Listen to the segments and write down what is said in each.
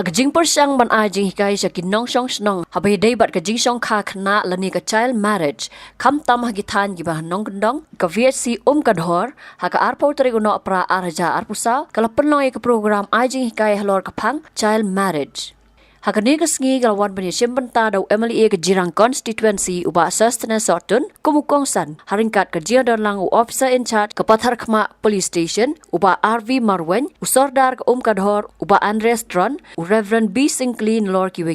Hagjing persang ban ajing hikai sa kinong song snong habai dei bat ka jingsong kha khna lani ka child marriage kham tam hagithan giba nong kendong ka VSC kadhor haka arpo tere gono pra arja arpusa kala penlong ek program ajing hikai halor ka child marriage. Hakani ka sngi galwan bani simbanta daw MLA ka jirang constituency uba sastana sotun kumukong san haringkat ka jiadon lang u officer in charge ka pathar khma police station uba RV Marwen usordar ka kadhor uba Andres Dron u Reverend B Sinklin lor kiwe.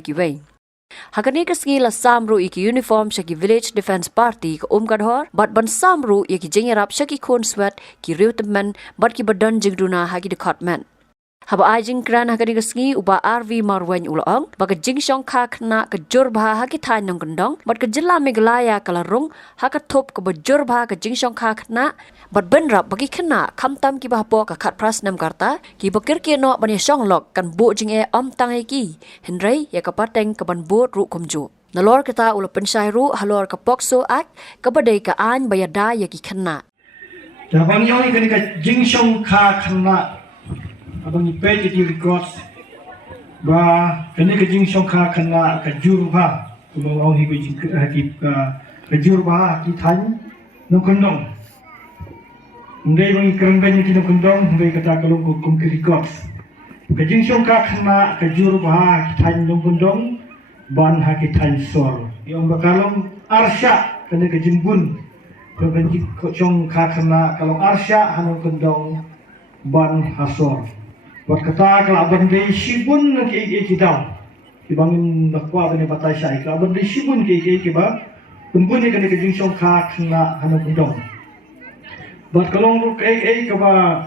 Hakani ka sngi la samru iki uniform sa ki village defense party ka kadhor bat ban samru iki jingerap sa ki khon swat ki reutemen bat ki badan jigduna hagi de kotman. Haba ajing kran hakani kasngi uba RV Marwen ulong baga jingsong kha khna ka jorbha haki than nong kendong bat ka jilla Meghalaya kalarung haka thop ka jorbha ka jingsong kha khna bat benrap bagi khna khamtam ki bahpo ka khat prasnam karta ki bakir ke no bani songlok kan bo jing e om tangai ki henrei ya ka pateng ka ban bo ru komju nalor kita ula pensai ru halor ka pokso ak ka badai ka an bayada ya ki khna Jabang yoi kani ka jingsong kha khna abang ipet di records ba kani ka jingsong kha khna ka jurba kumong ong hi jing ka jurba ki than no kondong ndai bang ikrang ban ki no kondong ndai kata kalong kum ki records ka jingsong kha khna ka jurba ki than no kondong ban ha ki than sor yong bakalong arsha kani ka jingbun ka jingsong kha khna kalong arsha hanong kondong ban hasor buat kata kalau abang dei sibun ke kita dibangin bakwa bani batai sai kalau abang dei sibun ke ba kumpul ni kena kejingsong kha khna hanu kundong buat kalong ru ke ba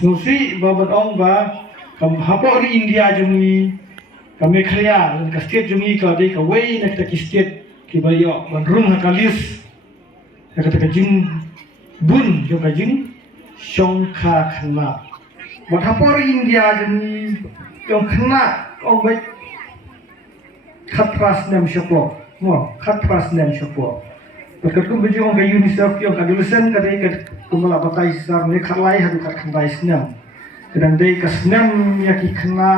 susi ba badong ba kam hapo ri India jumi kam Meghalaya ka state jumi ka dei ka wei nak ta ki state ki ba yo ban rum hakalis kata kejing bun yo kajing song kha khna buat hapor India jeni yang kena orang baik khatras nem syopo khatras nem syopo berkat kumpulan orang ke UNICEF yang kadulusan kadai kumala batai sar ne khalai hadu kat khandai snam kadang dei kasnam ya ki kena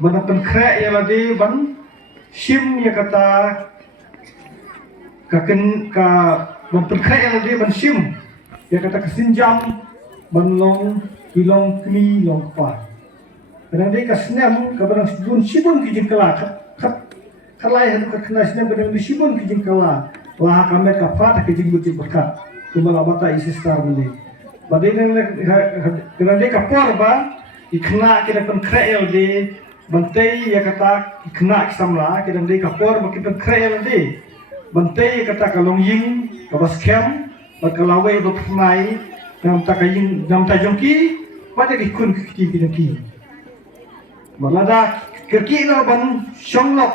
bana pen kre ya lade ban sim ya kata ka ban pen kre ya lade ban sim ya kata kesinjam ban long ilong kmi long pa kadang dei kasnam ka barang dun sibun ki jingkala khalai hadu kat khandai snam kadang di sibun ki jingkala lah kami kapat ke jinggut berkat kumala bata isi star mele badai kadang dei kapor ba ikna kena pen kreel de bantai ya kata ikna samla kadang dei kapor ba pen kreel de bantai kata kalong ying ka baskem ba kalawe ba pnai nam ta kaying nam ta jongki pada dikun ki balada kerki lo ban songlok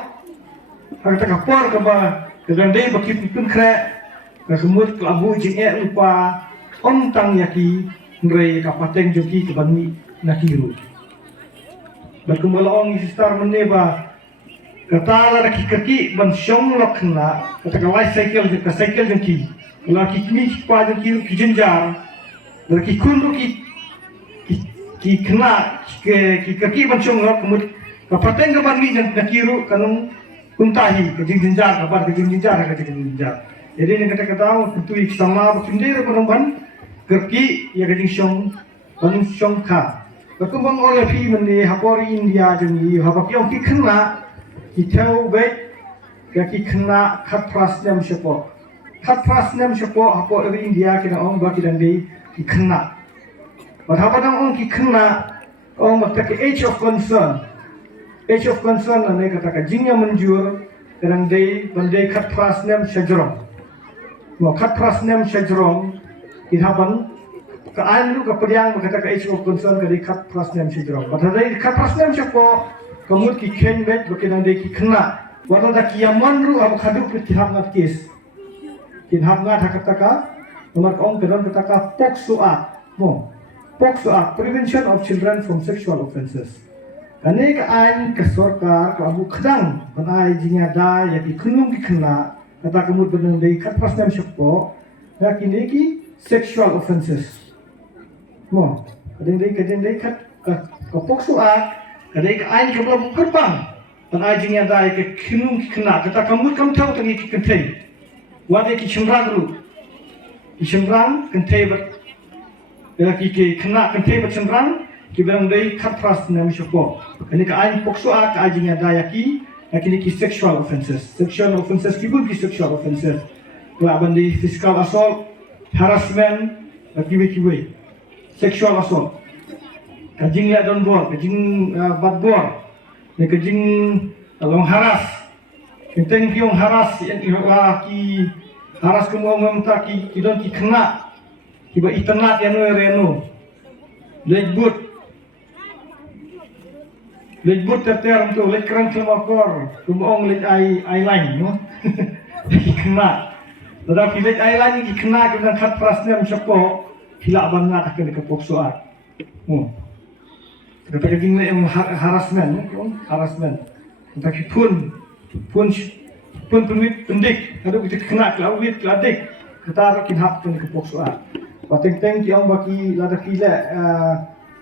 kata kapor ka ba kadang dei ba pen kre ka semut kelabu jing lupa ontang yaki ngrei kapateng jongki ke banmi nakiru berkumpul orang isi star meneba kata la kaki ban syong lokna kata kalai cycle jengki laki kini pa jengki ki jenjar laki kundu ki kena ki kaki ban syong lok mut kapateng ke banmi nakiru kanung kuntahi ke jenjar kabar ke jenjar jadi ni kata kutu ik sama berkindir penumban kaki ya ke syong ban syong ka berkembang oleh pi mende hapori India jeni hapak yang ki kena ki tau bet ki kena khat pras nem syapo hapo ri India kena ong ba ki dandi ki kena padahal padang ong ki kena ong makta ke age of concern ane kata ka jingnya menjur kadang dei bandai khat pras nem syajrom khat pras nem syajrom hapan kean lu kepediang berkata ke issue of concern ke dekat prasnem sidro padahal dari dekat prasnem siapa kemud ki ken bet berkenaan dari ki kena wala da ki yaman ru abu khadu ki hab ngat kes kin hab ngat hakataka nomor ong kedon kataka pokso act prevention of children from sexual offenses kane ka ain ke sorkar ka abu khadang banai jinya da ya ki kunum ki kena kata kemud benang dari dekat prasnem siapa ya kini ki sexual offenses kadang dei kat kapok suat Kadai ke ain ke belum kerbang. Dan ajing yang dai ke kinung kena kata kamu tahu tangi ke kentai. Wade ki cemrang dulu. Ki cemrang kentai ber. Ki kena kentai ber cemrang ki bilang dai katras na misoko. Kadai ke ain pokso ke ajing yang dai ki ki sexual offenses. Sexual offenses ki pun ki sexual offenses. Kelaban di physical assault, harassment, kiwe-kiwe. Sexual assault. Kajing liat don bor, kajing bat bor. Ni kajing long haras. Kenteng ki ong haras yang ki haras ke ngom ta ki don ki kena. Ki ba itenat yang reno. Legbut. Legbut terter tu lek keren kemakor. Kumong lek ai lain no. Ki kena. Tetapi lek ai lain ki kena ke kat prasnya msako hilak banget akan ke poksoat. Kata kajing yang harassment, harassment. Tapi pun pendik, kalau kita kena kelawit keladik, kita akan hak pun ke poksoat. Pateng-teng yang bagi lada kila,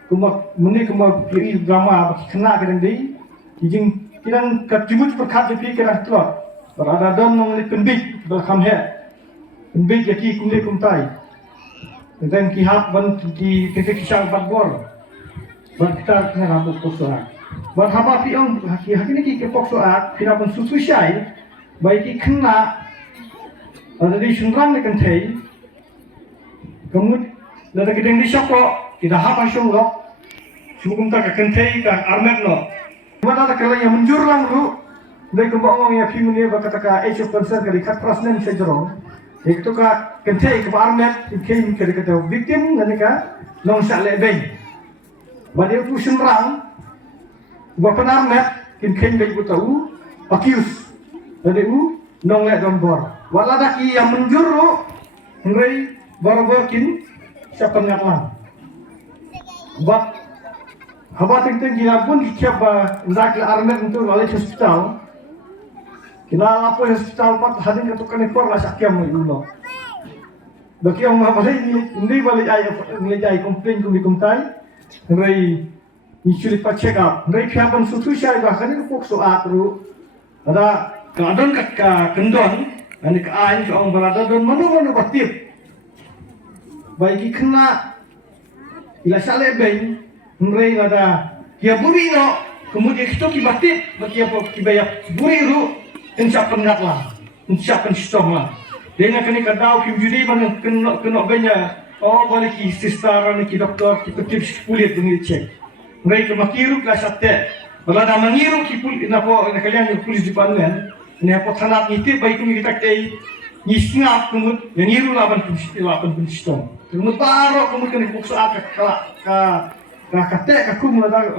kumak meni kumak pilih drama bagi kena kadang di, jing kita kejumut perkat di kira telur. Berada dalam mengelik pendik berkam he, pendik jadi kulit kumtai. Dan kihak ban ki kisah badbor. Ban kita kena rampuk poksoat. Ban haba pi ong haki ini ki poksoat kira ban susu syai baik ki kena ada di sunrang ni kentai. Kemudian ada gedeng di syoko kita haba syongok. Sukum tak kentai ka armet no. Mana ada kala yang menjur lang ru. Dai kembang yang pi muni ba kata ka age of concern ka dikat prasnen sejero. Itu ka kentai ke armet ikin ke kata victim dan ka long sak lebeng. Badi itu senrang bapa armet kin dai ku tahu accuse. Badi u nong le don bor. Wala daki yang menjuru ngrai bor kin siapa ngaklan. Bab haba ting gila pun siapa ndak le armet untuk oleh hospital. Kila lapo hospital pat hadin ketukan ekor lah sakyam ulo. Bagi yang apa ini balik ay komplain kumtai. Ngai isulit pa check up. Ngai piapan sutu syai bahkan itu pokso akru. Ada keadaan ka kendon, ani ka ain ka ong berada don manu baktip. Baiki kena ila sale beng ngai ada dia buri no kemudian kita ki baktip bagi apa ki bayak buri ru insya pengat lah, insya penstom lah. Dengan kini kadau kim judi mana kena banyak. Oh balik ki sister ni ki doktor ki petip kulit dengan cek. Mereka makiru kelas sate. Kalau ada mengiru ki pul napo kalian yang polis di Panwen. Ni apa tanat itu baik kami kita kei ni singap kemud mengiru laban penstom. Kemud baru kemud kena bukso akak ka kate ka kum ada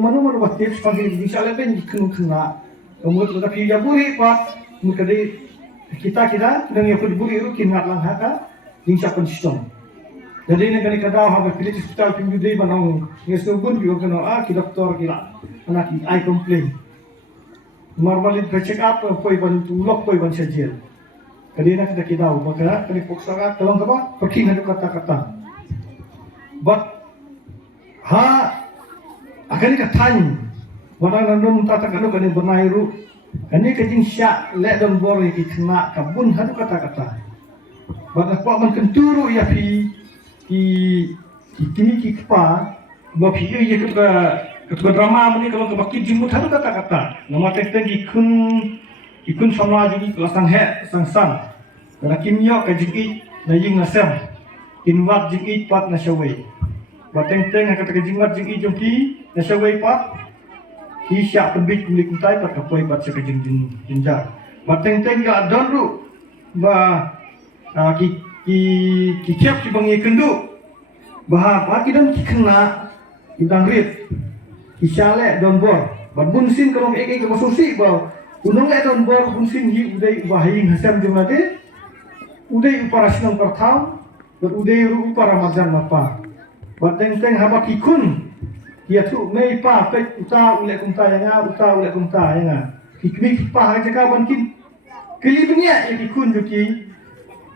manu baktip sepanjang bisa leben kena. Kemud tetapi ya buri pak mukadi kita dengan yang buri itu kinat lang haka insya penstom. Jadi ini kali kadang habis pilih hospital pinju day manong ngesubun juga kena ki doktor kira anak I complain. Normally check up poi ban tulok poi ban sajil. Kali nak kita kidau maka kali poksa tolong apa pergi ngadu kata-kata. But akan katanya wana nandom tata kanu kani bernairu kani kajing syak le don bor ki kena kabun hadu kata-kata. But apa man kenturu ya pi ki kepa bab hiu ye ketua drama ni kalau kebaki jimut hadu kata-kata nama tek ikun sama jadi kelasang sang karena kimyo ka jiki na ying nasem inwat jiki pat na syawai bateng-teng kata ka jingwat jiki jongki na syawai pat ki syak pembit kulit kuntai pat kapoi pat sa jinjar bateng-teng ka donru ba ki kep ki bangi kendu bahap dan ki kena idang rit ki syale don bor bat bunsin kalau ke masusi ba unong le don bor bunsin hi udai bahing hasam jumade udai upara sinang pertau bat udai ru upara mazan mapa bat teng haba ki kun dia tu mei pa pe uta ule kunta yang ki kmi pa ha jaka ban ki kelibnya ki kun juki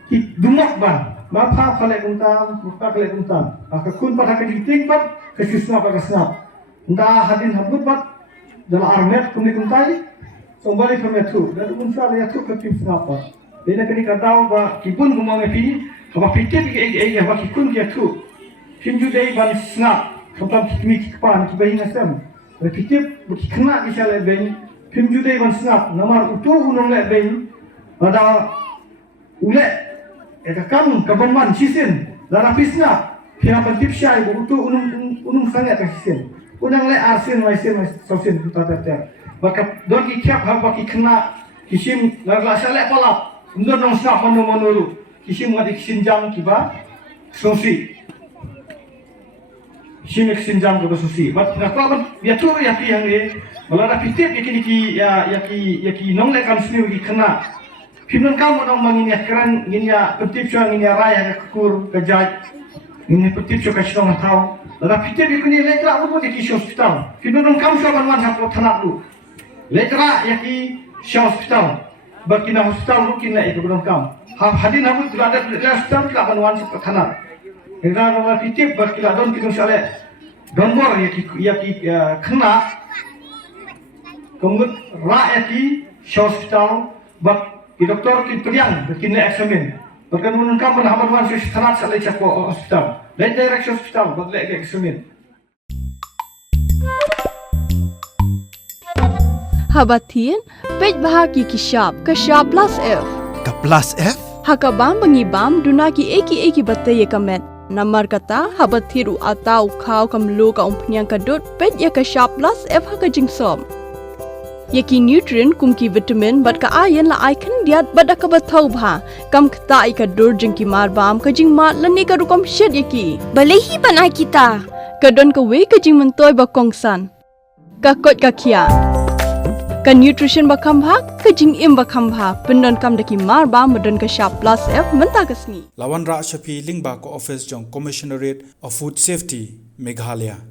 ki dumok ban mapa kale kuntam aka kun pada ke diting pat ke sisna pada snap nda hadin habut bat dalam armet kumi kuntai sombali kami tu dan unsur ya tu ketim sengapa beda kini kata ba kipun kumang epi haba pitip ke haba kikun ke tu pinju dei ban snap kapam kimi kpan ki bayin asam pitip kena kisale ben pinju dei ban snap namar utu unong le ben pada ule kam kabamman sisin dara pisna pia pantip syai utu unung sangat sisin unang le arsin maisin sosin tata maka don ki kiap haba ki kena kisim larla sale palap undur nong snap manu kisim ngadi kisim jam kiba sosi Simek sinjam ke besusi. Mat nak apa dia tu yang ni. Malah ada pitip yang nong lekam sini yang kena. Pimpinan kamu nong mangin ya keran ini ya pitip so ini raya kekur kejaj. Ini pitip so kasih nong tahu. Ada pitip yang ni lekra apa di hospital. Pimpinan kamu so ban hak tanak lu. Lekra yang hospital. Bakina hospital mungkin lah itu belum kamu. Hadin aku tidak ada hospital tidak ban tanak. Kerana orang pitip berkila don kita sale gambor ya kena kemudian rakyat di hospital bak doktor ki priang kini eksamen bahkan menungkam menhambat wan sangat sale cakwa hospital lain direct hospital bak lek eksamen Habatin pej bahagi kishab plus F Ka plus F hakabam bangibam dunaki eki batay kamet Namar kata habat thiru atau kau kamlu ka umpnyang kadut pet ya ka sharp plus F ha ka jingsom. Yaki nutrient kum ki vitamin bat ka iron la icon diat bat ka bathau bha kam kta I ka dur jing ki mar bam ka jing mat lani ka rukom shed yaki. Balehi banai kita. Ka don ka we ka jing mentoy ba kongsan. Ka kot ka kia. Ka nutrition ba khambha ka jing im ba khambha pendon kam daki mar bam don ka sharp plus F menta kasni. Lawan Ra Shafi Lingba ko office jong Commissionerate of Food Safety Meghalaya